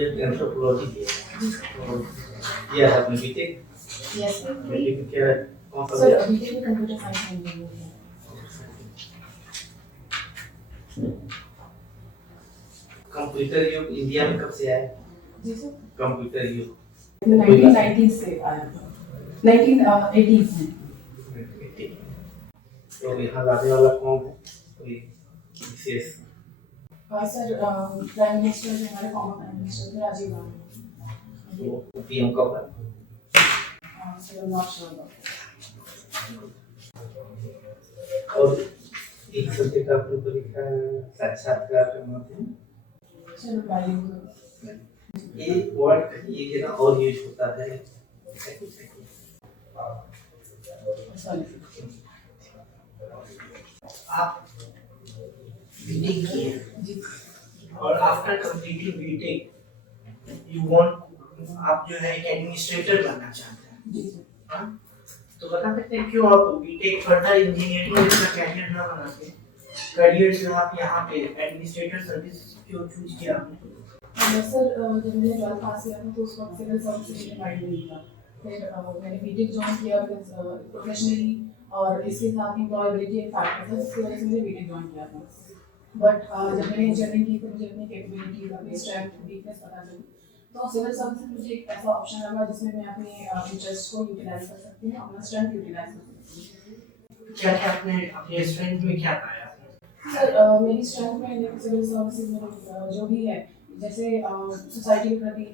Subject anthropology किया और किया है आपने बीटेक? Yes sir. बीटेक में क्या कौन सा सर बीटेक में कंप्यूटर साइंस में इंजीनियरिंग है। कंप्यूटर युग इंडिया में कब से आया? जी सर। कंप्यूटर युग 1990 से आया था, 1980 में। तो यहाँ लाने वाला कौन है, कोई विशेष? सर प्राइम मिनिस्टर जो हमारे फॉर्मर प्राइम मिनिस्टर थे राजीव गांधी। वो पीएम कब है? Sir not sure. और एक सब्जेक्ट आपने परीक्षा साक्षात्कार के माध्यम सर बाइलिंगुअल। ये वर्ड ये जगह और यूज होता है। आप बीटेक किए और after completing BTech you want, आप जो है एक एडमिनिस्ट्रेटर बनना चाहते हैं। जी हाँ, तो बता सकते हैं क्यों आप बीटेक फर्दर इंजीनियरिंग में अपना कैरियर ना बना के करियर जो आप यहाँ पे एडमिनिस्ट्रेटर सर्विस क्यों चूज किया आपने? सर जब मैंने 12th पास किया था तो उस वक्त सिविल सर्विस के फाइल नहीं था। फिर मैंने बीटेक ज्वाइन किया प्रोफेशनली और इसके साथ एम्प्लॉयबिलिटी एक फैक्टर था जिसकी वजह से मैंने बीटेक ज्वाइन किया था। बट जब मैंने इंजीनियरिंग की तो मुझे अपनी कैपेबिलिटीज, अपनी स्ट्रेंथ, वीकनेस पता चली, तो सिविल सर्विस मुझे एक ऐसा ऑप्शन लगा जिसमें मैं अपने इंटरेस्ट को यूटिलाइज कर सकती हूँ, अपना स्ट्रेंथ यूटिलाइज कर सकती हूँ। क्या क्या आपने अपने स्ट्रेंथ में क्या पाया? सर मेरी स्ट्रेंथ में सिविल सर्विसेज में जो भी है, जैसे सोसाइटी के प्रति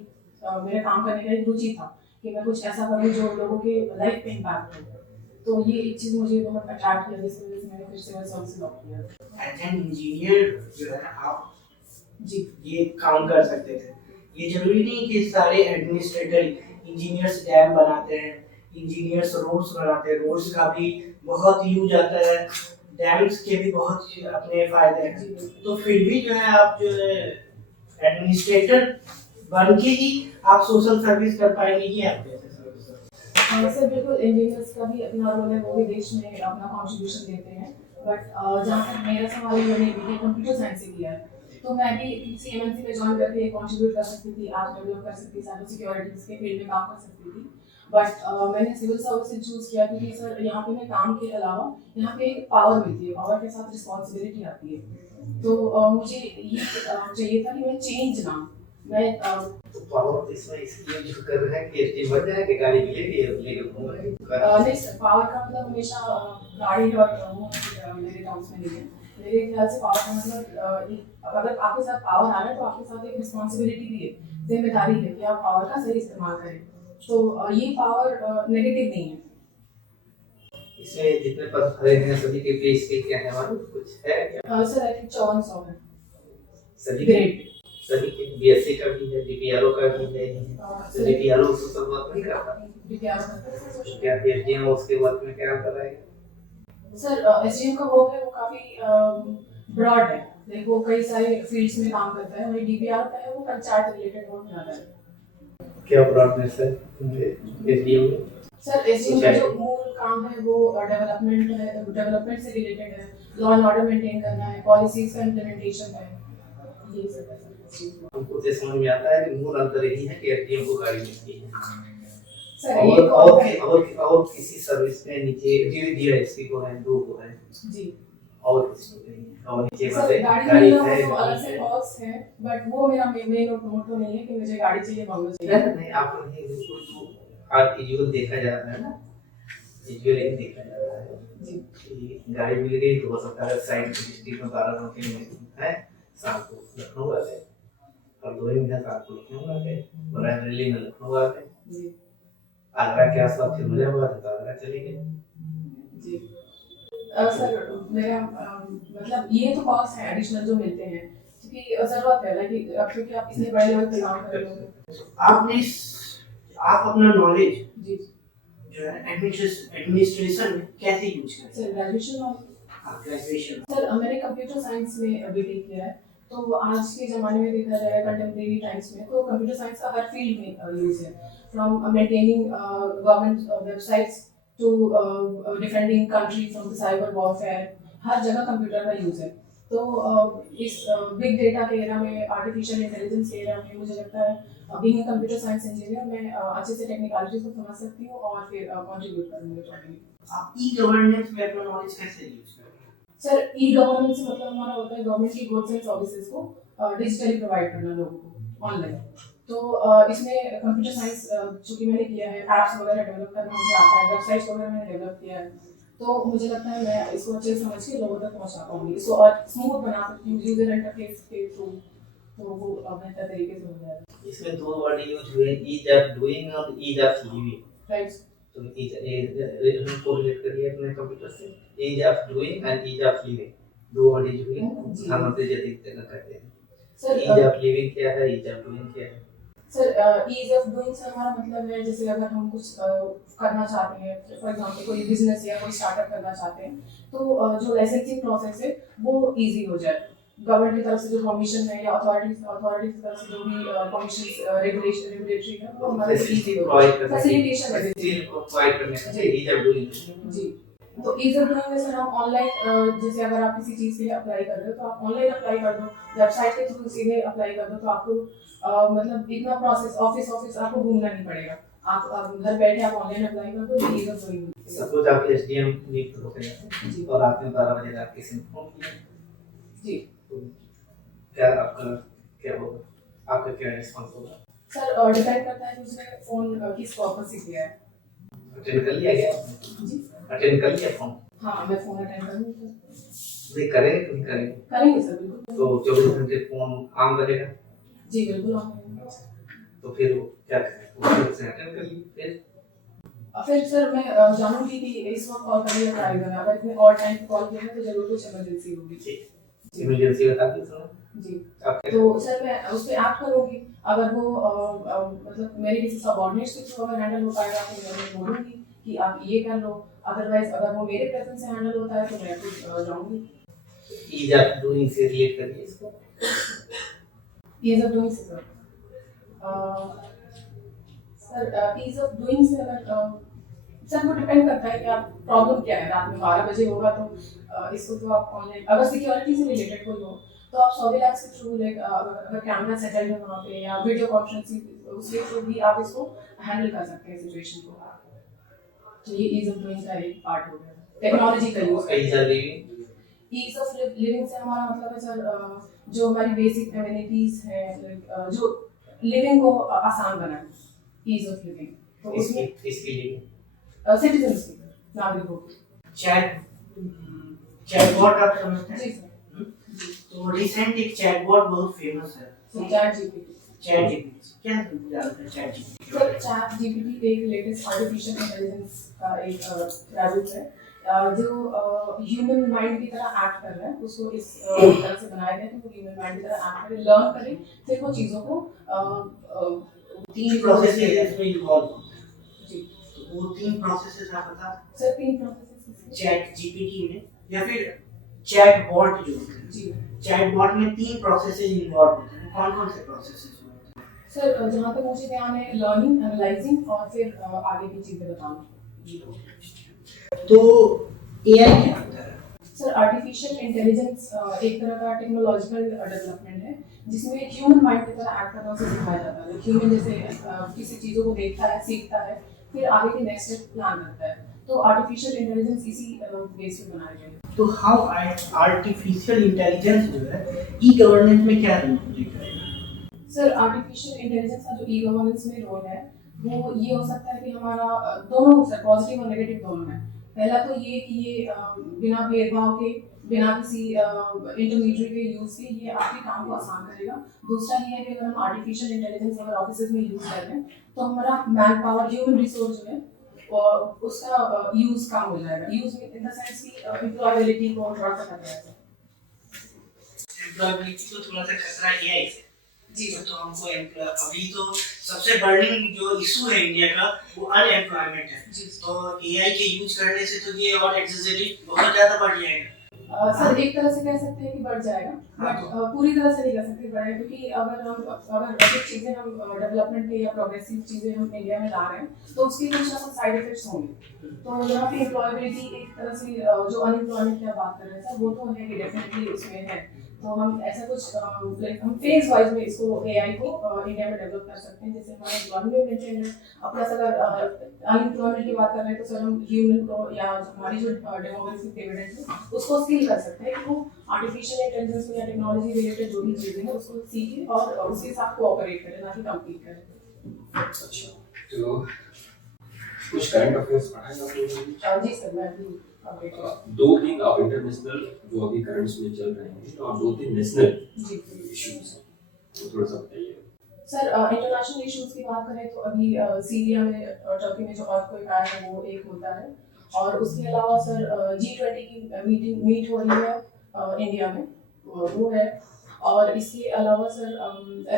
मेरे काम करने का एक रुचि था कि मैं कुछ ऐसा करूँ जो लोगों के लाइफ पे इम्पैक्ट हो। तो ये एक चीज़ मुझे बहुत अट्रैक्ट किया जिसकी वजह से मैंने फिर सिविल सर्विसेज ऑप्ट किया। एज एन इंजीनियर जो है आप जी ये काम कर सकते थे। ये जरूरी नहीं कि सारे एडमिनिस्ट्रेटर इंजीनियर्स डैम बनाते हैं, इंजीनियर्स रोड्स बनाते हैं, रोड्स का भी बहुत यूज आता है, डैम्स के भी बहुत अपने फायदे हैं। तो फिर भी जो है आप जो है एडमिनिस्ट्रेटर बन के ही आप सोशल सर्विस कर पाएंगे कि आप कैसे सर्विस? सर बिल्कुल, इंजीनियर्स का भी अपना रोल है, वो भी देश में अपना कॉन्ट्रीब्यूशन देते हैं। बट जहाँ तक मेरा सवाल है, मैंने बीटेक कंप्यूटर साइंस से किया है, तो मैं भी किसी एमएनसी में ज्वाइन करके कंट्रीब्यूट कर सकती थी, ऐप डेवलप कर सकती थी, साइबर सिक्योरिटी के फील्ड में काम कर सकती थी। बट मैंने सिविल सर्विस से चूज किया क्योंकि सर यहाँ पे मैं काम के अलावा यहाँ पे एक पावर मिलती है, पावर के साथ रिस्पॉन्सिबिलिटी आती है। तो मुझे ये चाहिए था कि मैं चेंज ना, मैं तो पावर इसमें इसलिए जो कर रहे हैं कि ये बन जाए कि गाड़ी मिलेगी लेके घूमेंगे। नहीं सर, पावर का मतलब हमेशा गाड़ी और मेरे टर्म्स में नहीं है। मेरे ख्याल से पावर का मतलब अगर आपके साथ पावर आ रहा है तो आपके साथ एक रिस्पॉन्सिबिलिटी भी है, जिम्मेदारी है कि आप पावर का सही इस्तेमाल करें। तो ये पावर नेगेटिव नहीं है। इसमें जितने पद भरे हैं सभी के पे स्केल क्या है, मालूम कुछ है क्या? सर आई थिंक 5400 है सभी ग्रेड। सभी के बीएससी का भी है, बीपीआरओ का भी है। तो बीपीआरओ सोशल वर्क नहीं करता, क्या एसडीएम उसके वर्क में क्या कर रहा है? सर एसडीएम का वर्क है वो काफी ब्रॉड है, लाइक वो कई सारे फील्ड्स में काम करता है। वही डीपीआर का है वो पंचायत रिलेटेड वर्क ज्यादा है। क्या ब्रॉडनेस है एसडीएम में? सर एसडीएम का जो मूल काम है वो डेवलपमेंट है, डेवलपमेंट से रिलेटेड है, लॉ एंड ऑर्डर मेंटेन करना है, पॉलिसीज का इम्प्लीमेंटेशन है, ये सब है। हमको तो समझ में आता है कि मूल अंतर यही है कि एसडीएम को गाड़ी मिलती है सर ये और किसी सर्विस में नीचे डीएसपी को है, दो को है जी, और किसी को नहीं है, और नीचे सर वाले गाड़ी गाड़ी मिलना है वो तो अलग से बॉक्स है, बट वो मेरा मेन मोटो नहीं है कि मुझे गाड़ी चाहिए, बंगलो चाहिए। नहीं। आप नहीं बिल्कुल जो आज यूजुअल देखा जा रहा है ना, यूजुअल एक देखा जा रहा है जी कि गाड़ी मिल गई तो हो सकता है साइड डिस्ट्रिक्ट में 12 घंटे में है, शाम को लखनऊ आ गए, और 2 ही महीना शाम को लखनऊ आ गए, बरेली में लखनऊ आ गए जी आगरा के आसपास फिर मुझे हुआ था तो आगरा चले गए जी। सर मेरा मतलब ये तो कॉस्ट है एडिशनल जो मिलते हैं, क्योंकि जरूरत है लाइक क्योंकि आप इतने बड़े लेवल पे काम कर रहे हो। आपने आप अपना नॉलेज जी जो है एडमिनिस्ट्रेशन में कैसे यूज करें? सर ग्रेजुएशन ग्रेजुएशन सर मैंने कंप्यूटर साइंस में बीटेक किया है, तो आज के ज़माने में देखा जाए कंटेम्प्रेरी टाइम्स में तो कंप्यूटर साइंस का हर फील्ड में यूज़ है, from maintaining government websites to defending country from the cyber warfare, हर जगह कंप्यूटर का यूज़ है। तो इस बिग डेटा के एरा में, आर्टिफिशियल इंटेलिजेंस के एरा में मुझे लगता है being a computer science engineer मैं अच्छे से टेक्निकलिटीज को समझ सकती हूँ और फिर कंट्रीब्यूट करूँगी टॉपिक। आप ई गवर्नेंस में अपना नॉलेज कैसे यूज करेंगे? सर ई गवर्नेंस मतलब हमारा होता है गवर्नमेंट की गुड्स एंड सर्विसेज को डिजिटली प्रोवाइड करना लोगों को ऑनलाइन। तो इसमें कंप्यूटर साइंस जो कि मैंने किया है, ऐप्स वगैरह डेवलप करना मुझे आता है, वेबसाइट्स वगैरह मैंने डेवलप किया है, तो मुझे लगता है मैं इसको अच्छे से समझ के लोगों तक पहुंचा पाऊंगी, इसको और स्मूथ बना सकती हूँ यूजर इंटरफेस के थ्रू, तो वो बेहतर तरीके से हो जाएगा। इसमें दो वर्ड यूज हुए, ईज ऑफ डूइंग और ईज ऑफ लिविंग। राइट। तो ईज को रिलेट करिए अपने कंप्यूटर से, ease of doing and ease of living, दो वर्ड यूज हुए। हम अपने जैसे कहते हैं सर ईज ऑफ लिविंग क्या है, ईज ऑफ डूइंग क्या है? सर ईज ऑफ डूइंग से हमारा मतलब है जैसे अगर हम कुछ करना चाहते हैं, फॉर एग्जांपल कोई बिजनेस या कोई स्टार्टअप करना चाहते हैं, तो जो लाइसेंसिंग प्रोसेस है वो इजी हो जाए। गवर्नमेंट की तरफ से जो परमिशन है या अथॉरिटी की तरफ से जो भी परमिशन रेगुलेटरी है वो हमारे लिए इजी हो जाए, फैसिलिटेशन है प्रोवाइड करने का ईज ऑफ डूइंग। जी। तो ईज ऑफ डूइंग में सर हम ऑनलाइन जैसे अगर आप किसी चीज़ के लिए अप्लाई कर रहे हो तो आप ऑनलाइन अप्लाई कर दो, वेबसाइट के थ्रू सीधे अप्लाई कर दो, तो आपको मतलब इतना प्रोसेस ऑफिस आपको घूमना नहीं पड़ेगा, आप घर बैठे आप ऑनलाइन अप्लाई कर दो, ये ईज ऑफ डूइंग। सपोज आप एसडीएम नीट करो जी और रात में 12 बजे रात किसी ने फोन किया, जी तो क्या क्या होगा, आपका क्या रिस्पॉन्स होगा? सर डिपेंड करता है कि उसने फोन किस पर्पस से किया है। अटेंड कर लिया गया? जी अटेंड कर लिया फोन? हाँ मैं फोन अटेंड करूँगी नहीं करेंगे तो नहीं करेंगे? करेंगे सर बिल्कुल। तो 24 घंटे फोन काम करेगा? जी बिल्कुल हम तो फिर वो क्या करें, से अटेंड कर लिए फिर सर मैं जानूंगी कि इस वक्त कॉल करने का ट्राई करना, अगर इतने और टाइम पे कॉल किया तो जरूर कुछ इमरजेंसी होगी। इमरजेंसी बता दी सुनो जी। आपके तो सर मैं उस पे एक्ट करूंगी, अगर वो मतलब मेरे किसी सबऑर्डिनेट के थ्रू अगर हैंडल हो पाएगा तो मैं बोलूंगी कि आप ये कर लो, अदरवाइज अगर वो मेरे प्रेजेंस से हैंडल होता है तो मैं खुद जाऊंगी। ईज ऑफ डूइंग से रिलेट करिए इसको। ईज ऑफ डूइंग से सर ईज ऑफ डूइंग से अगर सर वो डिपेंड करता है कि आप प्रॉब्लम क्या है, रात में 12 बजे होगा तो इसको तो आप ऑनलाइन, अगर सिक्योरिटी से रिलेटेड कोई हो तो आप सॉर्वेलेंस के थ्रू लाइक अगर कैमरा सेटल्ड है वहाँ पे या वीडियो कॉन्फ्रेंसिंग उसके थ्रू भी आप इसको हैंडल कर सकते हैं सिचुएशन को। तो ये ईज ऑफ डूइंग का एक पार्ट हो गया टेक्नोलॉजी का use. Ease of living, ease of living से हमारा मतलब है सर जो हमारी बेसिक एमिनिटीज है, लाइक जो लिविंग को आसान बनाए, ईज ऑफ लिविंग। तो उसमें इसके लिए सिटीजन्स की, नागरिकों की। चैटबॉट आप समझते हैं? जी सर। तो रिसेंट एक चैटबॉट बहुत फेमस है, चैट जीपीटी। चैट जीपीटी क्या जानते हैं? Chat GPT sir chat GPT एक लेटेस्ट आर्टिफिशियल इंटेलिजेंस का एक प्रोडक्ट है जो ह्यूमन माइंड की तरह एक्ट कर रहा है, उसको इस तरह से बनाया गया है कि वो ह्यूमन माइंड की तरह एक्ट करे, लर्न करे, फिर वो चीज़ों को तीन प्रोसेस इसमें इन्वॉल्व होते हैं। जी। तो वो तीन प्रोसेसेस आप बता सर 3 प्रोसेसेस चैट जीपीटी में या फिर चैटबॉट जो होते हैं, जी। चैटबॉट में 3 प्रोसेसेस इन्वॉल्व होते हैं, कौन-कौन से प्रोसेसेस होते हैं? सर जहाँ तक मुझे ध्यान है लर्निंग, एनालाइजिंग और फिर आगे की चीज़ें बताना। तो एआई क्या होता है? सर आर्टिफिशियल इंटेलिजेंस एक तरह का टेक्नोलॉजिकल डेवलपमेंट है जिसमें ह्यूमन माइंड की तरह एक्ट करना उसे सिखाया जाता है। ह्यूमन जैसे किसी चीज़ों को देखता है, सीखता है, फिर आगे के नेक्स्ट स्टेप प्लान करता है, तो आर्टिफिशियल इंटेलिजेंस इसी बेस पे बनाया गया है। तो हाउ आर्टिफिशियल इंटेलिजेंस जो है ई गवर्नेंस में क्या रोल प्ले करेगा? सर आर्टिफिशियल इंटेलिजेंस का जो ई गवर्नेंस में रोल है वो ये हो सकता है कि हमारा दोनों सर पॉजिटिव और नेगेटिव दोनों है। पहला तो ये कि ये बिना भेदभाव के, बिना किसी इंटरमीडिएट के यूज़ के ये आपके काम को आसान करेगा। दूसरा ये है कि अगर हम आर्टिफिशियल इंटेलिजेंस अगर ऑफिस में यूज़ कर रहे हैं तो हमारा मैन पावर, ह्यूमन रिसोर्स जो है और उसका यूज़ कम हो जाएगा। यूज़ इन द सेंस कि एम्प्लॉयबिलिटी को थोड़ा सा खतरा है। एम्प्लॉयबिलिटी को थोड़ा सा खतरा एआई से जी। तो हमको अभी तो सबसे बर्निंग जो इशू है इंडिया का वो अनएम्प्लॉयमेंट है। जी। तो एआई के यूज करने से तो ये और एक्सेसरी बहुत ज़्यादा बढ़ जाएगा। सर एक तरह से कह सकते हैं कि बढ़ जाएगा, बट पूरी तरह से नहीं कह सकते बढ़ेगा, क्योंकि अगर कुछ चीज़ें हम डेवलपमेंट के या प्रोग्रेसिव चीज़ें हम इंडिया में ला रहे हैं तो उसके कुछ ना कुछ साइड इफेक्ट्स होंगे। तो यहाँ पे एम्प्लॉयबिलिटी एक तरह से जो अनएम्प्लॉयमेंट की आप बात कर रहे हैं सर, वो तो है कि डेफिनेटली उसमें है। तो हम ऐसा कुछ लाइक हम फेज वाइज में इसको एआई को इंडिया में डेवलप कर सकते हैं, जैसे हमारे एम्प्लॉयमेंट मेंटेन है। अब प्लस अगर अनएम्प्लॉयमेंट की बात कर रहे हैं तो सर हम ह्यूमन को या हमारी जो डेमोग्राफिक डिविडेंड है उसको स्किल कर सकते हैं कि वो आर्टिफिशियल इंटेलिजेंस या टेक्नोलॉजी रिलेटेड जो भी चीज़ें हैं उसको सीखे और उसके साथ कोऑपरेट करें, ना कि कम्पीट करें। अच्छा, तो कुछ करंट अफेयर्स पढ़ा है आपने? जी सर, मैं भी अपडेट हूँ। दो तीन आप इंटरनेशनल जो अभी करंट्स में चल रहे हैं और दो तीन नेशनल जी इश्यूज हैं, तो थोड़ा सा बताइए। सर इंटरनेशनल इश्यूज की बात करें तो अभी सीरिया में और टर्की में जो अर्थक्वेक आया है वो एक होता है, और उसके अलावा सर G20 की मीट हो रही है इंडिया में, वो है। और इसके अलावा सर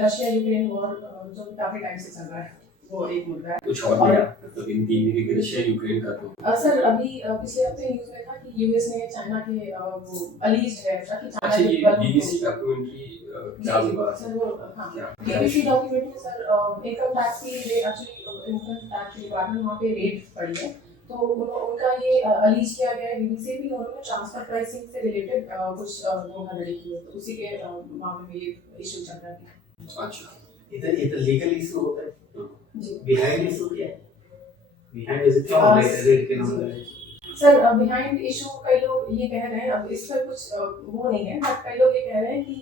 रशिया यूक्रेन वॉर जो काफी टाइम से चल रहा है, वो एक मुद्दा है। कुछ और नया मतलब इन तीन में कि रशिया यूक्रेन का तो सर अभी पिछले हफ्ते न्यूज में था कि यूएस ने चाइना के वो अलीज्ड है कि चाइना अच्छा, के ये बीबीसी डॉक्यूमेंट्री क्या विवाद सर वो हाँ क्या बीबीसी डॉक्यूमेंट्री में सर इनकम टैक्स की एक्चुअली इनकम टैक्स के डिपार्टमेंट वहाँ पे रेड पड़ी है, तो उनका ये अलीज किया गया है बीबीसी भी, उन्होंने ट्रांसफर प्राइसिंग से रिलेटेड कुछ धोखाधड़ी की है, तो उसी के मामले में ये इशू चल रहा है। अच्छा, इधर लीगल इशू होता है, जी बिहाइंड इशू क्या है? बिहाइंड इशू क्या होता है रेट के नाम पे? सर बिहाइंड इशू कई लोग ये कह रहे हैं, अब इस पर कुछ वो नहीं है, बट कई लोग ये कह रहे हैं कि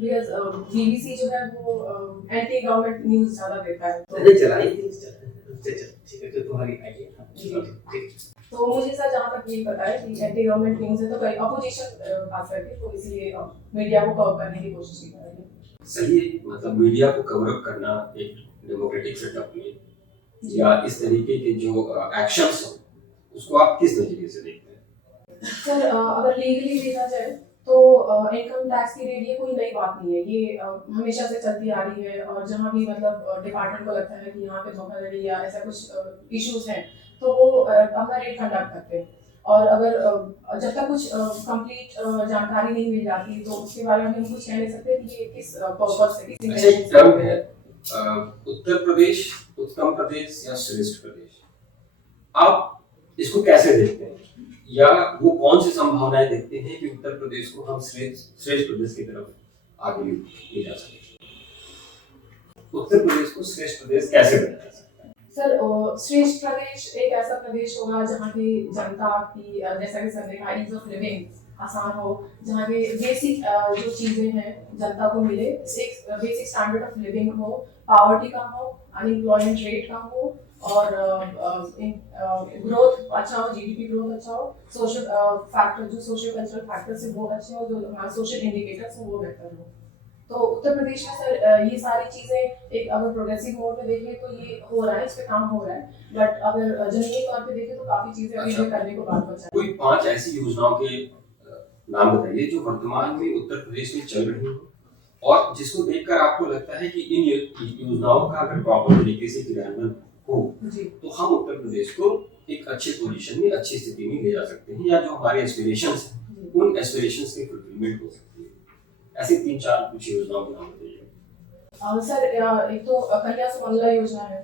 बिकॉज बीबीसी जो है वो एंटी गवर्नमेंट न्यूज ज्यादा देता है, अरे चलाई थी ठीक है, तो तुम्हारी आइडिया ठीक। तो मुझे सर जहाँ तक ये पता है कि एंटी गवर्नमेंट न्यूज है तो कई अपोजिशन खास करके तो इसलिए मीडिया को कवर करने की कोशिश की जा रही है। सही है, मतलब मीडिया को कवर अप करना एक डेमोक्रेटिक सेटअप में या इस तरीके के जो एक्शंस हैं उसको आप किस नजरिए से देखते हैं? सर अगर लीगली देखा जाए तो इनकम टैक्स की रेट ये कोई नई बात नहीं है, ये हमेशा से चलती आ रही है, और जहाँ भी मतलब डिपार्टमेंट को लगता है कि यहाँ पे धोखाधड़ी या ऐसा कुछ इश्यूज हैं तो वो अपना रेट कंडक्ट करते हैं, और अगर जब तक कुछ कंप्लीट जानकारी नहीं मिल जाती तो उसके बारे में हम कुछ कह नहीं सकते कि ये किस पर्पस से किस अच्छा, एक टर्म है उत्तर प्रदेश, उत्तम प्रदेश या श्रेष्ठ प्रदेश, आप इसको कैसे देखते हैं, या वो कौन सी संभावनाएं देखते हैं कि उत्तर प्रदेश को हम श्रेष्ठ प्रदेश की तरफ आगे ले जा सके? उत्तर प्रदेश को श्रेष्ठ प्रदेश कैसे बनाया जा सकता है? सर श्रेष्ठ प्रदेश एक ऐसा प्रदेश होगा जहाँ की जनता की जैसा कि सर ने कहा ईज ऑफ लिविंग आसान हो, जहाँ के बेसिक जो चीजें हैं जनता को मिले, एक बेसिक स्टैंडर्ड ऑफ लिविंग हो, पॉवर्टी कम हो, अनएम्प्लॉयमेंट रेट कम हो, और ग्रोथ अच्छा हो, जीडीपी ग्रोथ अच्छा हो, सोशल फैक्टर जो सोशियो कल्चरल फैक्टर्स है वो अच्छे हो, जो हमारे सोशल इंडिकेटर्स हैं वो बेहतर हो। तो उत्तर प्रदेश में सर ये सारी चीजें एक अगर प्रोग्रेसिव मोड में देखें तो ये हो रहा है, इस पे काम हो रहा है, बट अगर जमीनी तौर पे देखें तो काफी चीजें अभी भी करने को बात बचा है। कोई 5 ऐसी योजनाओं के नाम बताइए जो वर्तमान में उत्तर प्रदेश में चल रही हैं और जिसको देखकर आपको लगता है कि इन योजनाओं का अगर प्रॉपर तरीके से क्रियान्वयन हो तो हम उत्तर प्रदेश को एक अच्छे पोजीशन में, अच्छी स्थिति में ले जा सकते हैं, या जो हमारे एस्पिरेशंस हैं उन एस्पिरेशंस की फुलफिलमेंट हो सकती है। ऐसे 3-4 कुछ योजनाओं के नाम बताइए। सर एक तो कन्या सुमंगला योजना है,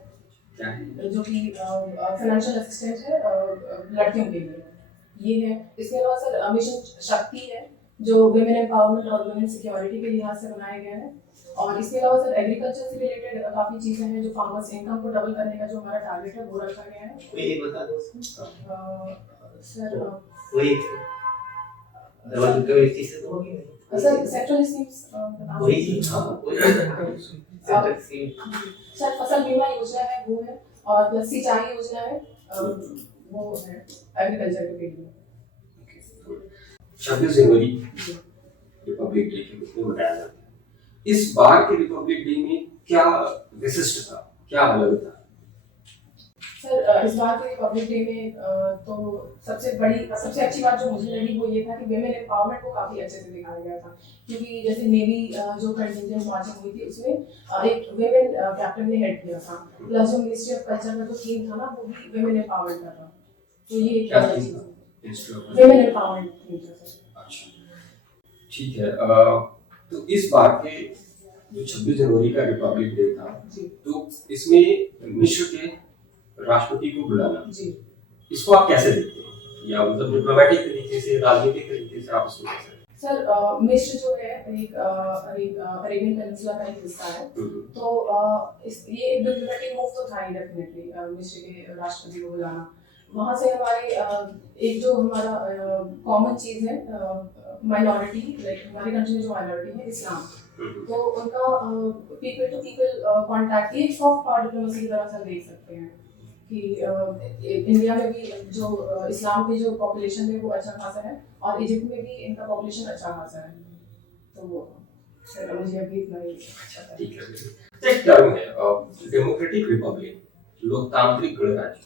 क्या है? जो कि फाइनेंशियल असिस्टेंस है लड़कियों के लिए, ये है। इसके अलावा सर मिशन शक्ति है जो विमेन एम्पावरमेंट और विमेन सिक्योरिटी के लिहाज से बनाया गया है, और इसके अलावा सर एग्रीकल्चर से रिलेटेड काफी चीजें हैं जो फार्मर्स इनकम को डबल करने का जो हमारा टारगेट है वो रखा गया है। कोई बता दो सर कोई डबल कमिटी से तो होगी सर सेंट्रल स्कीम्स वही हां कोई सेंट्रल स्कीम सर फसल बीमा योजना है वो है, और प्लस सिंचाई योजना है वो है एग्रीकल्चर के लिए। 26 जनवरी रिपब्लिक डे के रूप में मनाया जाता है। इस बार के रिपब्लिक डे में क्या विशिष्ट था, क्या अलग था? सर इस बार के रिपब्लिक डे में तो सबसे अच्छी बात जो मुझे लगी वो ये था कि विमेन एम्पावरमेंट को काफी अच्छे से दिखाया गया था, क्योंकि जैसे नेवी जो कंटिजेंट मार्चिंग हुई थी उसमें एक विमेन कैप्टन ने हेड किया था, प्लस जो मिनिस्ट्री ऑफ कल्चर का जो थीम था ना वो भी विमेन एम्पावरमेंट का था, तो ये क्या थीम था? विमेन एम्पावरमेंट थीम था सर। ठीक है। तो इस बार के जो 26 जनवरी का रिपब्लिक डे था, जी तो इसमें मिस्र के राष्ट्रपति को बुलाना, जी इसको आप कैसे देखते हैं? या मतलब डिप्लोमेटिक तरीके से, राजनीतिक तरीके से आप इसको कैसे? सर मिस्र जो है एक अरेबियन पेनिनसुला का एक हिस्सा है, तो ये एक डिप्लोमेटिक मूव तो था ही डेफिनेटली मिस्र के राष्ट्रपति को बुलाना। वहाँ से हमारे एक जो हमारा कॉमन चीज़ है, माइनॉरिटी, लाइक हमारी कंट्री में जो माइनॉरिटी है इस्लाम, तो उनका पीपल टू पीपल कांटेक्ट एक सॉफ्ट पावर डिप्लोमेसी की तरह से हम देख सकते हैं कि इंडिया में भी जो इस्लाम की जो पॉपुलेशन है वो अच्छा खासा है, और इजिप्ट में भी इनका पॉपुलेशन अच्छा खासा है। तो वो सर मुझे अभी इतना ही अच्छा था। ठीक है। एक टर्म है डेमोक्रेटिक रिपब्लिक, लोकतांत्रिक गणराज्य,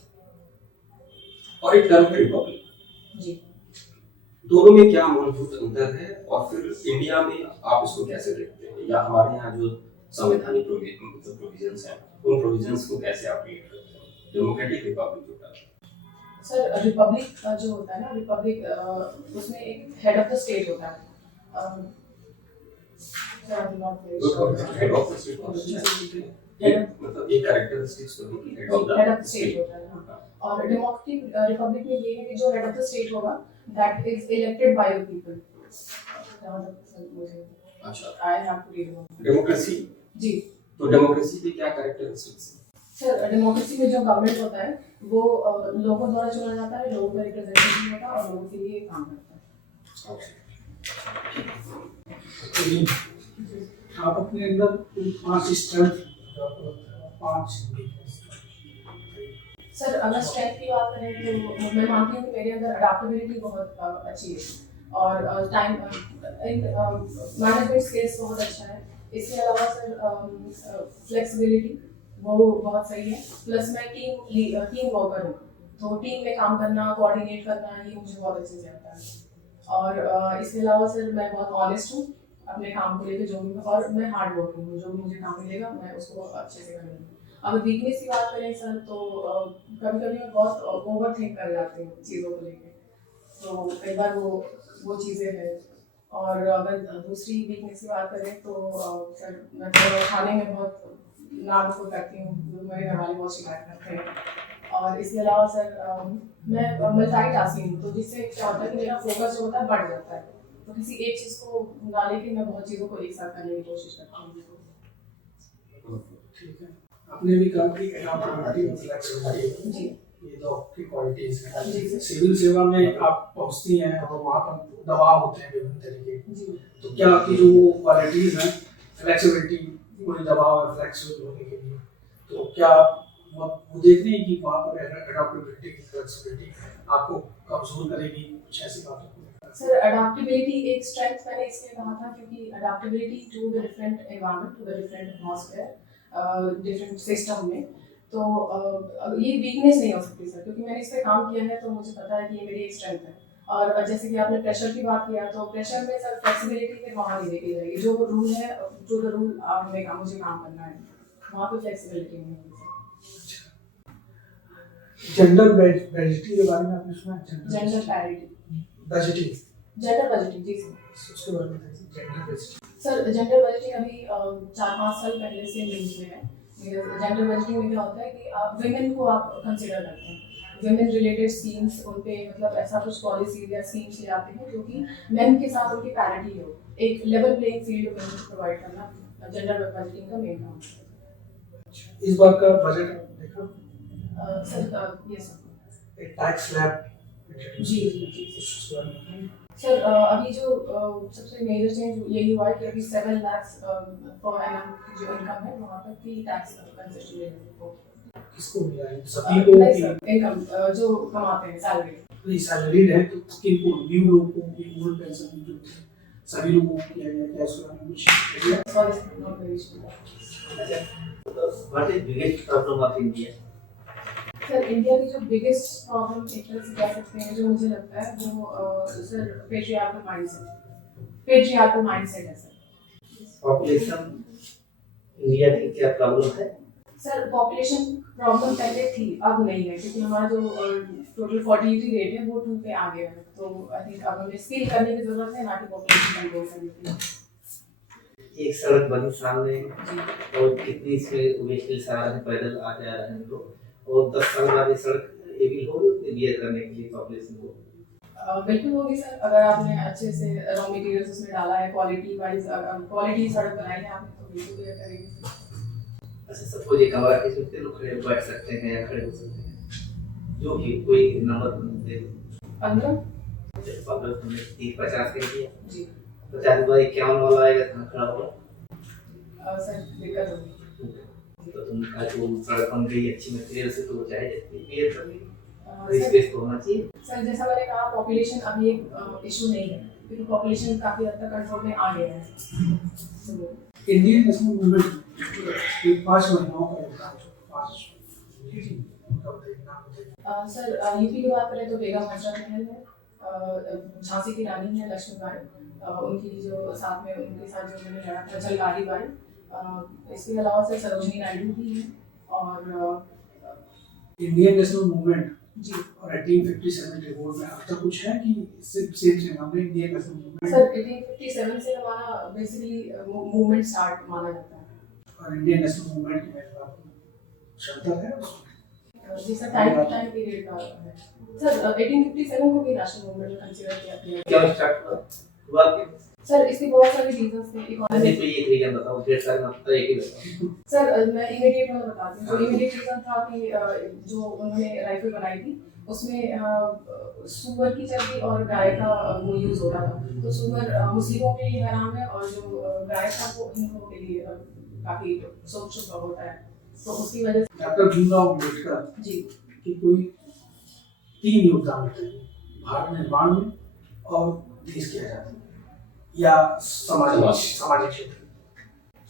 और एक टर्म है रिपब्लिक। जी दोनों में क्या मूलभूत अंतर है, और फिर इंडिया में आप इसको कैसे देखते हैं, या हमारे यहाँ जो संवैधानिक प्रोविजंस हैं उन प्रोविजंस को कैसे आप रीड करते हैं? डेमोक्रेटिक रिपब्लिक होता है सर, रिपब्लिक जो होता है ना, रिपब्लिक उसमें एक हेड ऑफ द स्टेट होता है। हेड ऑफ द स्टेट, मतलब एक कैरेक्टरिस्टिक्स तो है कि head of head of the the state state. होता है, हाँ। और डेमोक्रेटिक रिपब्लिक में ये है कि जो हेड ऑफ द स्टेट होगा that is elected by the people. अच्छा, I have to read about democracy. जी। तो डेमोक्रेसी के क्या कैरेक्टरिस्टिक्स हैं? सर, डेमोक्रेसी में जो गवर्नमेंट होता है वो लोगों द्वारा चुना जाता है, लोगों का रिप्रेजेंटेटिव होता है और लोगों के लिए काम करता है। आप अपने अंदर 5 स्ट्रेंथ, 5 वीकनेस। सर, अगर स्ट्रेंथ की बात करें तो मैं मानती हूँ कि मेरे अंदर अडेप्टेबिलिटी बहुत अच्छी है, और टाइम मैनेजमेंट स्किल्स बहुत अच्छा है। इसके अलावा सर फ्लेक्सिबिलिटी वो बहुत सही है, प्लस मैं टीम वर्कर हूँ, तो टीम में काम करना, कोऑर्डिनेट करना, ये मुझे बहुत अच्छे से आता है। और इसके अलावा सर मैं बहुत ऑनेस्ट हूँ अपने काम को लेकर, जो भी, और मैं हार्ड वर्किंग हूँ, जो भी मुझे काम मिलेगा मैं उसको अच्छे से करूँगी। अगर वीकनेस की बात करें सर, तो कभी कभी मैं बहुत ओवर थिंक कर जाती हूँ चीज़ों को लेकर, तो कई बार वो चीज़ें हैं। और अगर दूसरी वीकनेस की बात करें तो सर मैं तो खाने में बहुत नाम को करती हूँ, मेरे घर वाले बहुत शिकायत करते हैं। और इसके अलावा सर मैं मल्टीटास्किंग हूँ, तो जिससे क्या होता है कि मेरा फोकस जो होता है बढ़ जाता है, तो किसी एक चीज़ को ना लेके मैं बहुत चीज़ों को एक साथ करने की कोशिश करता हूँ। ठीक है, आपने भी कहा कि एडेप्टेबिलिटी और फ्लेक्सिबिलिटी, जी, ये दो की क्वालिटीज हैं। जी सिविल सेवा में आप पहुंचती हैं और वहाँ पर दबाव होते हैं विभिन्न तरीके के, जी। तो क्या आपकी जो क्वालिटीज हैं, फ्लेक्सिबिलिटी, कोई दबाव है फ्लेक्सिबल होने के लिए, तो क्या वो देख रहे हैं कि वहाँ पर एडेप्टेबिलिटी की फ्लेक्सिबिलिटी आपको कमजोर करेगी, कुछ ऐसी बातों को? सर, अडेप्टेबिलिटी एक स्ट्रेंथ मैंने इसलिए कहा था क्योंकि adaptability to the different environment, to the different atmosphere, different system में, तो ये वीकनेस नहीं हो सकती सर, क्योंकि मैंने इस पर काम किया है, तो मुझे पता है कि ये मेरी एक स्ट्रेंथ है। और जैसे कि आपने प्रेशर की बात किया, तो प्रेशर में सर फ्लेक्सिबिलिटी फिर वहाँ नहीं देखी जाएगी, जो रूल है टू द रूल मुझे काम करना है, वहाँ पे फ्लेक्सिबिलिटी नहीं होगी सर। जेंडर बजटिंग के बारे में आपने सुना है? Gender parity, budgeting, gender budgeting, जी सर। उसके बारे में gender budgeting. Sir, gender budgeting अभी 4-5 साल पहले से न्यूज़ में है। जेंडर बजटिंग में क्या होता है कि आप विमेन को आप कंसिडर करते हैं, विमेन रिलेटेड स्कीम्स उन पे, मतलब ऐसा कुछ पॉलिसी या स्कीम्स ले आते हैं क्योंकि मेन के साथ उनकी पैरिटी हो, एक लेवल प्लेइंग फील्ड में प्रोवाइड करना जेंडर बजटिंग का मेन काम है। इस बार का बजट देखा? सर ये सर एक टैक्स स्लैब, जी जी जी उसके बारे में सर, अभी जो सबसे मेजर चेंज यही हुआ है कि अभी 7 लाख पर एनम जो इनकम है वहाँ तक की टैक्स कंसेशन मिलेगा। किसको मिला है? सभी को? नहीं सर, इनकम जो कमाते हैं, सैलरी। नहीं, सैलरीड है तो किनको? न्यू लोगों को, ओल्ड पेंशन जो सभी लोगों को किया गया, क्या उसके बारे में कुछ idea? Sorry sir, not very sure. What is biggest problem of India? Sir, India की जो बिगेस्ट प्रॉब्लम एक तरह से कह सकते हैं, जो मुझे लगता है वो सर पेट्रियार्कल माइंडसेट है सर। पॉपुलेशन इंडिया की क्या प्रॉब्लम है? सर पॉपुलेशन प्रॉब्लम पहले थी, अब नहीं है, क्योंकि हमारा जो टोटल फर्टिलिटी रेट है वो 2 पे आ गया है। तो आई थिंक अब हमें स्किल करने की जरूरत है, ना कि पॉपुलेशन कंट्रोल करने की। एक सड़क बनी सामने जी। और कितनी इसमें व्हीकल्स आ रहे हैं, पैदल आ जा रहे हैं लोग, और 10 साल बाद ये सड़क एबल होगी उतनी बियर करने के लिए पॉपुलेशन को। बिल्कुल होगी सर, अगर आपने अच्छे से रॉ मटेरियल्स उसमें डाला है, क्वालिटी वाइज क्वालिटी सड़क बनाई है आपने, तो बिल्कुल बियर करेगी। अच्छा सपोज ये कमरा के कितने लोग खड़े बैठ सकते हैं या खड़े हो सकते हैं, जो भी कोई नंबर दे दो। 15 15 तुमने 30-50 कह दिया, जी। 50 बाई 51 वाला आएगा कहाँ खड़ा होगा। सर दिक्कत होगी। तो तुम कहा कि वो सड़क बन गई अच्छी मटेरियल से, तो वो चाहे जितनी बियर कर ली, सर स्पेस तो होना चाहिए। सर जैसा मैंने कहा, पॉपुलेशन अभी एक इशू नहीं है, क्योंकि पॉपुलेशन काफ़ी हद तक कंट्रोल में आ गया है। तो इंडियन नेशनल मूवमेंट ये 5 महीनों का योगदान जो 5 उनका बताइए। सर यूपी की बात करें तो बेगम हजरत महल है, झांसी की रानी है लक्ष्मीबाई, उनकी जो साथ में उनके साथ जो उन्होंने लड़ा था झलकारी बाई। इसके अलावा सर सरोजनी नायडू भी हैं, और इंडियन नेशनल मूवमेंट जी। और 1857 रिपोर्ट में अब तक कुछ है कि सिर्फ सेम हमने इंडियन नेशनल मूवमेंट सर 1857 से हमारा बेसिकली मूवमेंट स्टार्ट माना जाता है। और इंडियन नेशनल मूवमेंट की मेरे पास क्षमता है उसमें। जी सर, टाइम पीरियड का है सर। 1857 को भी नेशनल मूवमेंट में कंसीडर किया गया। क्या स्टार्ट हुआ कि सर इसके बहुत सारे रीजंस थे। अभी इकोनॉमिक तो एक रीजन बताओ, ढेर सारे मत तो एक ही बताओ। सर मैं इमीडिएट में बताती हूँ। जो इमीडिएट रीजन था कि जो उन्होंने राइफल बनाई थी उसमें सूअर की चर्बी और गाय का वो यूज होता था। तो सूअर मुस्लिमों के लिए हराम है, और जो गाय था वो हिंदुओं के लिए काफी शुभ होता है। तो उसकी वजह से डॉक्टर भीमराव अम्बेडकर जी की कोई 3 योगदान थे भारत निर्माण में और देश की आजादी में, या सामाजिक क्षेत्र।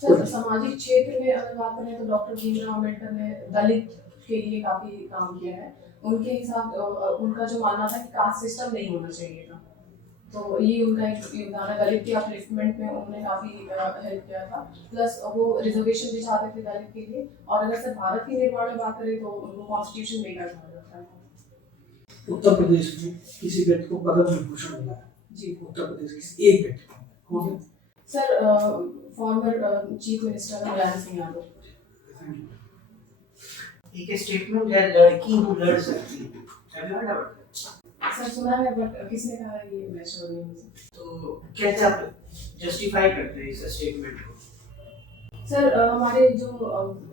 सर सामाजिक क्षेत्र में अगर बात करें तो डॉक्टर भीमराव अम्बेडकर ने दलित के लिए काफी काम किया है। उनके हिसाब उनका जो मानना था कि कास्ट सिस्टम नहीं होना चाहिए था, तो ये उनका एक योगदान है। दलित के अपलिफ्टमेंट में उन्होंने काफी हेल्प किया था। प्लस वो रिजर्वेशन भी चाहते थे दलित के लिए। और अगर सर भारत के निर्माण में बात करें तो उनको कॉन्स्टिट्यूशन मेकर कहा जाता है। उत्तर प्रदेश में किसी व्यक्ति को पद्म विभूषण मिला है जी। उत्तर प्रदेश के एक व्यक्ति को कौन है? Sir former chief minister Mulayam Singh Yadav. Thank you. एक स्टेटमेंट है, लड़की हूँ लड़ सकती हूँ। Have you heard about that? Sir सुना है, बट किसने कहा है ये मैं श्योर नहीं हूँ। तो कैसे आप जस्टिफाई करते हैं इस स्टेटमेंट को? सर हमारे जो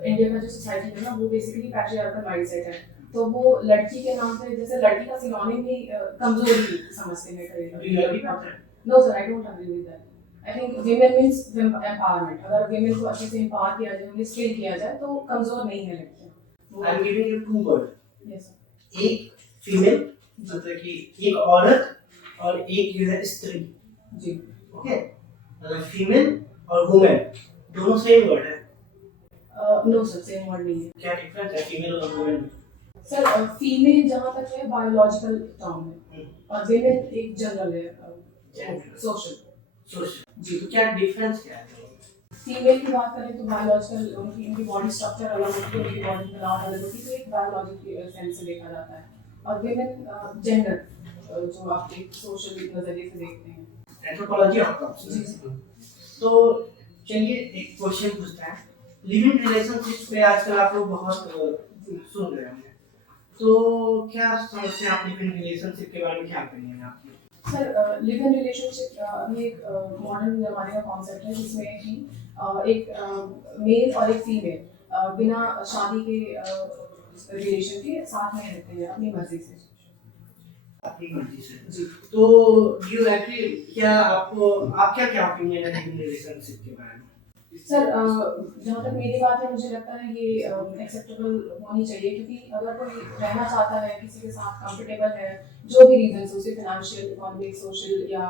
इंडिया का जो सोसाइटी है ना, वो बेसिकली पैट्रियार्कल माइंडसेट है। तो वो लड़की के नाम पे जैसे लड़की का सिनोनिम ही कमजोरी समझते हैं Do you कई। agree with that? No sir, I don't agree with that. I think women means empowerment. अगर विमेन को अच्छे से एम्पावर किया जाए, उन्हें स्किल किया जाए, तो कमजोर नहीं है लड़कियां। I'm giving you 2 words. Yes एक फीमेल मतलब कि एक औरत और एक जो है स्त्री। जी। ओके, मतलब फीमेल और वुमेन दोनों सेम वर्ड है। नो सर, सेम वर्ड नहीं है। क्या डिफरेंस है फीमेल और वुमेन में? सर फीमेल जहाँ तक है बायोलॉजिकल टर्म है, और विमेन एक जनरल है, सोशल। सोशल जी, तो क्या डिफरेंस क्या है? फीमेल की बात करें तो बायोलॉजिकल उनकी बॉडी स्ट्रक्चर अलग होती है, उनकी बॉडी बनावट अलग होती है, तो एक बायोलॉजी के सेंस से देखा जाता है। और विमेन जेंडर जो आप एक सोशल नजरिए से देखते हैं। Anthropology of G talks. तो चलिए एक क्वेश्चन पूछते हैं। लिविंग रिलेशनशिप पे आजकल आप लोग बहुत सुन रहे होंगे, तो क्या समझते हैं आप लिविंग रिलेशनशिप के बारे में? क्या करेंगे आपकी? सर लिव इन रिलेशनशिप अभी एक मॉडर्न जमाने का कॉन्सेप्ट है, जिसमें कि एक मेल और एक फीमेल बिना शादी के रिलेशन के साथ में रहते हैं अपनी मर्जी से। अपनी मर्जी से जी। तो यू एग्री? क्या आपको आप क्या ओपिनियन है लिविंग रिलेशनशिप के बारे में? सर जहाँ तक मेरी बात है, मुझे लगता है ये एक्सेप्टेबल होनी चाहिए, क्योंकि अगर कोई रहना चाहता है किसी के साथ, कंफर्टेबल है, जो भी रीजन हो, उसे फाइनेंशियल, इकोनॉमिक, सोशल या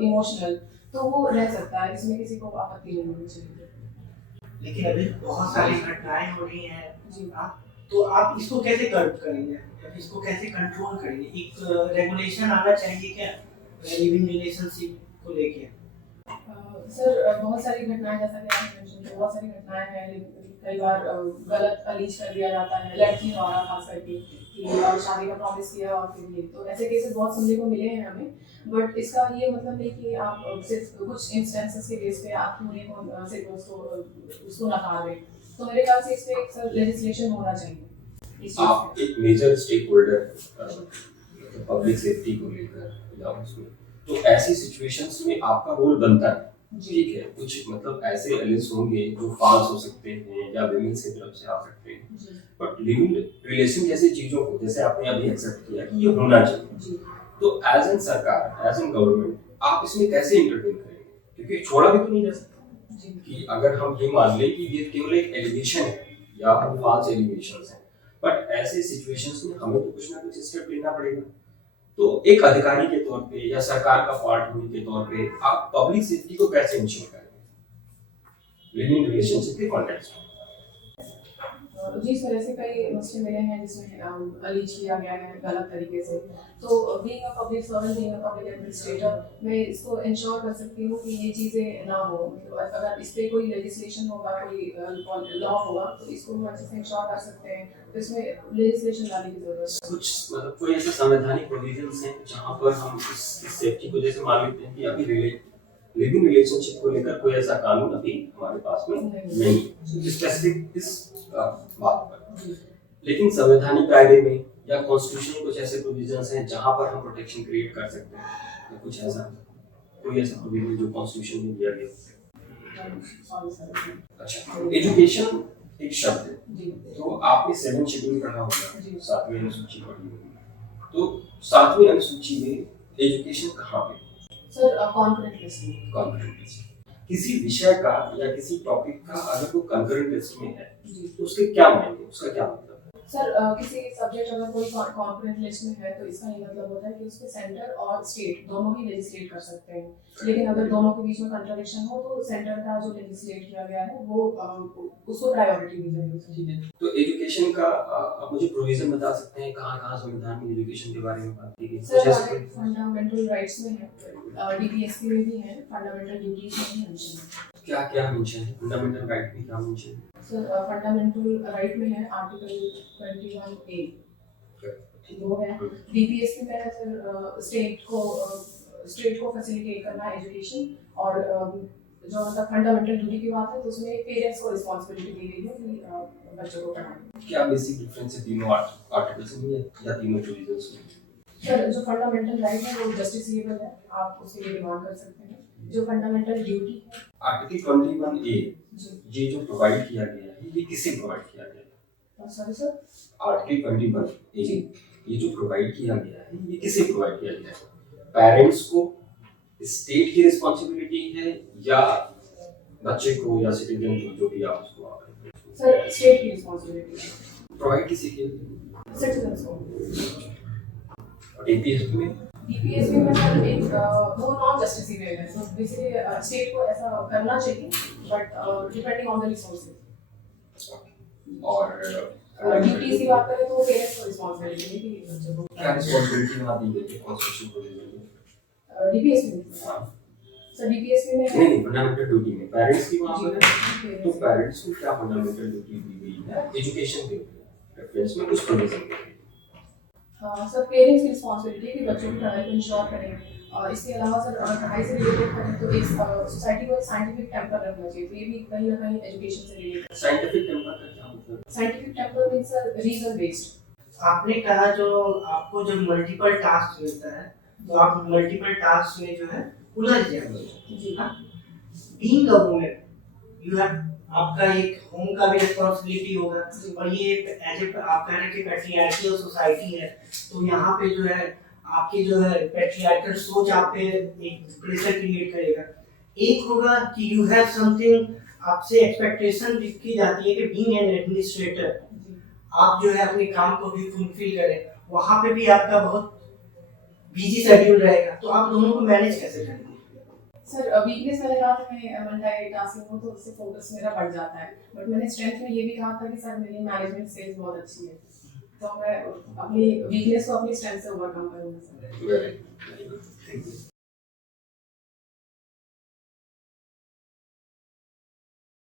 इमोशनल, तो वो रह सकता है। इसमें किसी को आपत्ति नहीं होनी चाहिए। लेकिन अभी बहुत सारी घटनाएं हो रही हैं जी। तो आप इसको कैसे कर्ब करेंगे या फिर इसको कैसे कंट्रोल करेंगे? एक रेगुलेशन आना चाहिए क्या लिविंग रिलेशनशिप को लेके? सर बहुत सारी घटनाएं, जैसा कि आपने मेंशन किया, बहुत सारी घटनाएं हैं कई बार गलत अलीज कर दिया जाता है लड़की द्वारा, खास करके कि शादी का प्रॉमिस किया और फिर ये, तो ऐसे केसेस बहुत सुनने को मिले हैं हमें। बट इसका ये मतलब नहीं कि आप सिर्फ कुछ इंस्टेंसेस के बेस पे आप पूरे को सिर्फ उसको नकार दें। तो मेरे ख्याल से इस पे एक लेजिस्लेशन होना चाहिए इस चीज़ आप पे। एक major stakeholder public safety को लेकर या उसमें, तो ऐसी सिचुएशंस में आपका रोल बनता है, ठीक है। कुछ मतलब ऐसे एलियंस होंगे जो फॉल्स हो सकते हैं या विमेंस की तरफ से आ सकते हैं, बट लिविंग रिलेशन जैसी चीजों को जैसे आपने अभी एक्सेप्ट किया कि ये होना चाहिए, तो एज एन सरकार, एज एन गवर्नमेंट आप इसमें कैसे इंटरवेन करेंगे? क्योंकि छोड़ा भी तो नहीं जा सकता कि अगर हम ये मान लें कि ये केवल एक एलिगेशन है या फॉल्स एलिगेशंस हैं, बट ऐसे सिचुएशंस में हमें तो कुछ ना कुछ स्टेप लेना पड़ेगा। तो एक अधिकारी के तौर पे या सरकार का पार्ट होने के तौर पे आप पब्लिक सेफ्टी को कैसे इंश्योर करेंगे लिविंग रिलेशनशिप के कॉन्टेक्स्ट में? जी सर, ऐसे कई मसले मिले हैं जिसमें अलीज किया गया है गलत तरीके से। तो being a public servant, being a public administrator, मैं इसको इंश्योर कर सकती हूँ कि ये चीज़ें ना हो। मतलब अगर इस पे कोई लेजिस्लेशन होगा, कोई लॉ होगा, तो इसको हम अच्छे से इंश्योर कर सकते हैं। तो इसमें लेजिस्लेशन लाने की जरूरत है। कुछ मतलब कोई ऐसे संवैधानिक प्रोविजंस हैं जहां पर हम इस सेफ्टी को जैसे मान लेते हैं कि अभी लिविंग रिलेशनशिप को लेकर कोई ऐसा कानून अभी हमारे पास में नहीं है स्पेसिफिक इस बात पर, लेकिन संवैधानिक दायरे में या कॉन्स्टिट्यूशन में कुछ ऐसे प्रोविजंस हैं जहां पर हम प्रोटेक्शन क्रिएट कर सकते हैं, या कुछ ऐसा कोई ऐसा प्रोविजन जो कॉन्स्टिट्यूशन में दिया गया? अच्छा, एजुकेशन एक शब्द है, तो आपने 7 शेड्यूल पढ़ा होगा, 7वीं अनुसूची पढ़ी होगी, तो 7वीं अनुसूची में एजुकेशन कहाँ पे? सर कॉन्करेंट लिस्ट में। Concurrent list. किसी विषय का या किसी टॉपिक का अगर वो कॉन्करेंट लिस्ट में है तो उसके क्या मायने, उसका क्या मतलब? सर किसी सब्जेक्ट अगर कोई कॉन्करेंट लिस्ट में है तो इसका ये मतलब होता है कि उसके सेंटर और स्टेट दोनों ही लेजिस्लेट कर सकते हैं। लेकिन अगर दोनों के बीच में कंट्राडिक्शन हो तो सेंटर का जो लेजिस्लेट किया गया है वो उसको प्रायोरिटी दी जाएगी। तो एजुकेशन का आप मुझे प्रोविजन बता सकते हैं कहाँ-कहाँ संविधान में एजुकेशन के बारे में बात की गई? सर हमारे फंडामेंटल राइट्स में है, डीपीएसपी में भी है, फंडामेंटल ड्यूटीज में भी मेंशन है। क्या मेंशन है? फंडामेंटल राइट में क्या मेंशन है? सर फंडामेंटल राइट में है आर्टिकल 21A, वो है। डीपीएसपी में है सर स्टेट को फैसिलिटेट करना एजुकेशन, और जो मतलब फंडामेंटल ड्यूटी की बात है तो उसमें पेरेंट्स को रिस्पांसिबिलिटी दी गई है कि बच्चों को पढ़ाना। क्या बेसिक डिफरेंस है तीनों आर्टिकल्स में या तीनों प्रोविजंस में? सर जो फंडामेंटल राइट है वो जस्टिसेबल है, आप उसके लिए डिमांड कर सकते हैं। जो फंडामेंटल ड्यूटी है आर्टिकल 21A ये जो प्रोवाइड किया गया है ये किसे प्रोवाइड किया गया है? सॉरी सर, आर्टिकल 21A ये जो प्रोवाइड किया गया है ये किसे प्रोवाइड किया गया है? पेरेंट्स को, स्टेट की रिस्पांसिबिलिटी है या बच्चे को या सिटीजन को, जो भी आप उसको सर स्टेट की रिस्पांसिबिलिटी है। प्रोवाइड किसी के सिटीजंस को। और डीपीएसपी में सर एक वो नॉन जस्टिसेबल है, तो बेसिकली स्टेट को ऐसा करना चाहिए but depending on the resources. और ड्यूटीज की बात करें तो पेरेंट्स को रिस्पांसिबिलिटी है कि बच्चों को क्या रिस्पांसिबिलिटी वहाँ दी गई है कॉन्स्टिट्यूशन प्रोविजन में? डीपीएसपी में। सर डीपीएसपी में नहीं फंडामेंटल ड्यूटी में पेरेंट्स की वहाँ पर है, तो पेरेंट्स को क्या फंडामेंटल ड्यूटी दी गई है एजुकेशन के रेफरेंस में कुछ प्रोविजन है? सर पेरेंट्स की रिस्पांसिबिलिटी है कि बच्चों की पढ़ाई को इंश्योर करें। और इसके अलावा सर अगर पढ़ाई से रिलेटेड करें तो एक सोसाइटी को एक साइंटिफिक टेम्पर रखना चाहिए, तो ये भी कहीं ना कहीं एजुकेशन से रिलेटेड। साइंटिफिक टेम्पर का क्या मतलब? Scientific temper means sir reason based. आपने कहा जो आपको जब मल्टीपल टास्क मिलता है तो आप मल्टीपल टास्क में जो है उलझ जाएंगे जी। Being a women you have, आपका एक होम का भी रिस्पांसिबिलिटी होगा, और ये एज ए आप कह रहे हैं कि पैट्रियार्कियल सोसाइटी है, तो यहाँ पे जो है आपकी जो है पैट्रियार्कल सोच आप पे एक प्रेशर क्रिएट करेगा। एक होगा कि यू हैव समथिंग, आपसे एक्सपेक्टेशन की जाती है कि बीइंग एन एडमिनिस्ट्रेटर आप जो है अपने काम को भी फुलफिल करें, वहाँ पे भी आपका बहुत बिजी शेड्यूल रहेगा, तो आप दोनों को मैनेज कैसे करेंगे? सर वीकनेस मैंने कहा था मैं मल्टीटास्किंग हूँ तो उससे फोकस मेरा बढ़ जाता है, बट मैंने स्ट्रेंथ में ये भी कहा था कि सर मेरी मैनेजमेंट स्किल्स बहुत अच्छी है, तो मैं अपनी वीकनेस को अपनी स्ट्रेंथ से ओवरकम करूँगा sir. Very good. Thank you.